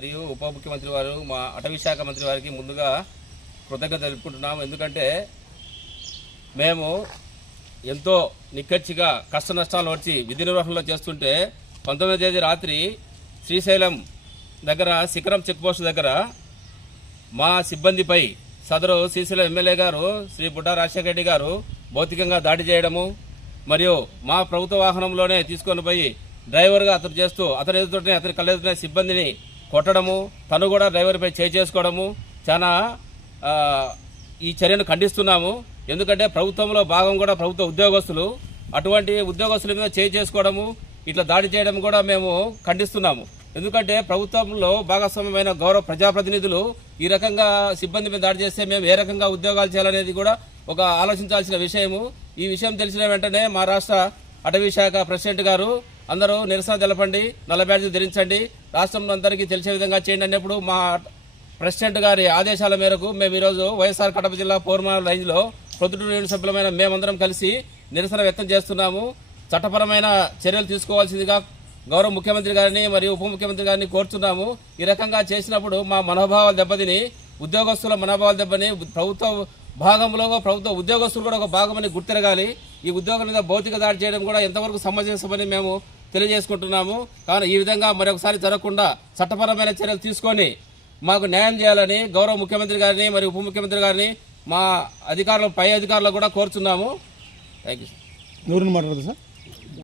మరియు ఉప ముఖ్యమంత్రి వారు మా అటవీ శాఖ మంత్రి వారికి ముందుగా కృతజ్ఞత తెలుపుకుంటున్నాము ఎందుకంటే మేము ఎంతో నిక్కచ్చిగా కష్ట నష్టాలు వచ్చి విధి నిర్వహణలో చేస్తుంటే పంతొమ్మిది తేదీ రాత్రి శ్రీశైలం దగ్గర శిఖరం చెక్ పోస్ట్ దగ్గర మా సిబ్బందిపై సదరు శ్రీశైలం ఎమ్మెల్యే గారు శ్రీ బుడ్డా రాజశేఖర రెడ్డి గారు భౌతికంగా దాడి చేయడము మరియు మా ప్రభుత్వ వాహనంలోనే తీసుకొని పోయి డ్రైవర్గా అతను చేస్తూ అతని ఎదుటనే అతని కళ్ళెదుటనే సిబ్బందిని కొట్టడము తను కూడా డ్రైవర్పై చేసుకోవడము చాలా ఈ చర్యను ఖండిస్తున్నాము. ఎందుకంటే ప్రభుత్వంలో భాగం కూడా ప్రభుత్వ ఉద్యోగస్తులు. అటువంటి ఉద్యోగస్తుల మీద చేసుకోవడము ఇట్లా దాడి చేయడం కూడా మేము ఖండిస్తున్నాము. ఎందుకంటే ప్రభుత్వంలో భాగస్వామ్యమైన గౌరవ ప్రజాప్రతినిధులు ఈ రకంగా సిబ్బంది మీద దాడి చేస్తే మేము ఏ రకంగా ఉద్యోగాలు చేయాలనేది కూడా ఒక ఆలోచించాల్సిన విషయము. ఈ విషయం తెలిసిన వెంటనే మా రాష్ట్ర అటవీ శాఖ ప్రెసిడెంట్ గారు అందరూ నిరసన తెలపండి నల్ల బ్యాడ్జ్ ధరించండి. రాష్ట్రంలో అందరికీ తెలిసే విధంగా చేయండి అన్నప్పుడు మా ప్రెసిడెంట్ గారి ఆదేశాల మేరకు మేము ఈరోజు వైఎస్ఆర్ కడప జిల్లా పౌర్మాన రేంజ్లో ప్రొద్దుటూరు యూనిట్ సభ్యులమైన మేమందరం కలిసి నిరసన వ్యక్తం చేస్తున్నాము. చట్టపరమైన చర్యలు తీసుకోవాల్సిందిగా గౌరవ ముఖ్యమంత్రి గారిని మరియు ఉప ముఖ్యమంత్రి గారిని కోరుతున్నాము ఈ రకంగా చేసినప్పుడు మా మనోభావాలు దెబ్బతిని ఉద్యోగస్తుల మనోభావాలు దెబ్బని ప్రభుత్వ భాగంలో ప్రభుత్వ ఉద్యోగస్తులు కూడా ఒక భాగమని గుర్తిరగాలి. ఈ ఉద్యోగుల మీద భౌతిక దాడి చేయడం కూడా ఎంతవరకు సమంజసమని మేము తెలియజేసుకుంటున్నాము. కానీ ఈ విధంగా మరొకసారి జరగకుండా చట్టపరమైన చర్యలు తీసుకొని మాకు న్యాయం చేయాలని గౌరవ ముఖ్యమంత్రి గారిని మరియు ఉప ముఖ్యమంత్రి గారిని మా అధికారులు పై అధికారులు కూడా కోరుతున్నాము థ్యాంక్ యూ ఎవరిని మాట్లాడదు సార్